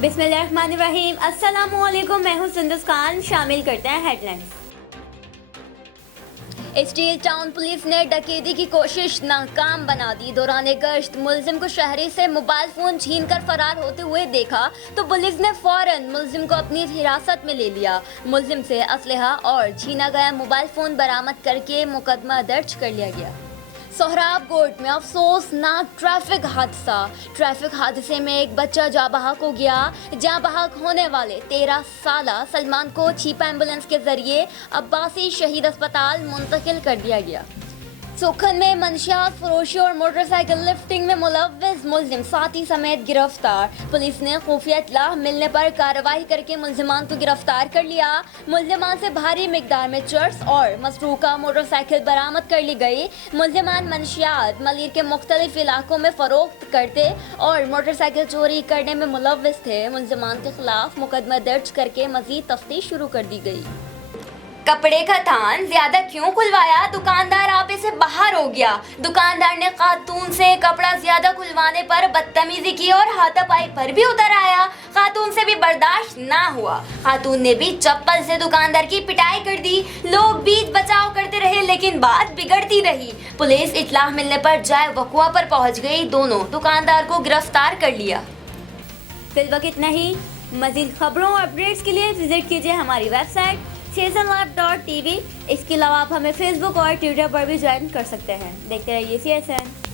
बिस्मिल्लाहिर्रहमानिर्रहीम। अस्सलामुअलैकुम, मैं हूं सुंदस खान। शामिल करते हैं हेडलाइंस। स्टील टाउन पुलिस ने डकैती की कोशिश नाकाम बना दी। दौरान गश्त मुलजिम को शहरी से मोबाइल फोन छीनकर फरार होते हुए देखा तो पुलिस ने फौरन मुलजिम को अपनी हिरासत में ले लिया। मुलजिम से असलहा और छीना गया मोबाइल फोन बरामद करके मुकदमा दर्ज कर लिया गया। सोहराब कोट में अफसोसनाक ट्रैफिक हादसे में एक बच्चा जाँ बहक हो गया। जाँ बहक होने वाले 13 साला सलमान को चीपा एम्बुलेंस के जरिए अब्बासी शहीद अस्पताल मुंतकिल कर दिया गया। सोखन में मंशियात फरोशी और मोटरसाइकिल लिफ्टिंग में मुलव्विस मुलजिम साथी समेत गिरफ्तार। पुलिस ने खुफिया इत्तला मिलने पर कार्रवाई करके मुलजिमान को गिरफ्तार कर लिया। मुलजिमान से भारी मिकदार में चर्स और मसरूका मोटरसाइकिल बरामद कर ली गई। मुलजिमान मंशियात मलिर के मुख्तलिफ इलाकों में फरोख्त करते और मोटरसाइकिल चोरी करने में मुलव्विस थे। मुलजिमान के खिलाफ मुकदमा दर्ज करके मजीद तफ्तीश शुरू कर दी गई। कपड़े का थान ज्यादा क्यों खुलवाया, दुकानदार आपे से बाहर हो गया। दुकानदार ने खातून से कपड़ा ज्यादा खुलवाने पर बदतमीजी की और हाथापाई पर भी उतर आया। खातून से भी बर्दाश्त ना हुआ। खातून ने भी चप्पल से दुकानदार की पिटाई कर दी। लोग बीच बचाव करते रहे लेकिन बात बिगड़ती रही। पुलिस इत्तलाह मिलने पर जाए वकुआ पर पहुंच गई। दोनों दुकानदार को गिरफ्तार कर लिया। फिलहाल इतना ही। मजीद खबरों और अपडेट्स के लिए विजिट कीजिए हमारी वेबसाइट csanlive.tv। इसके अलावा आप हमें फेसबुक और ट्विटर पर भी ज्वाइन कर सकते हैं। देखते रहिए CSN।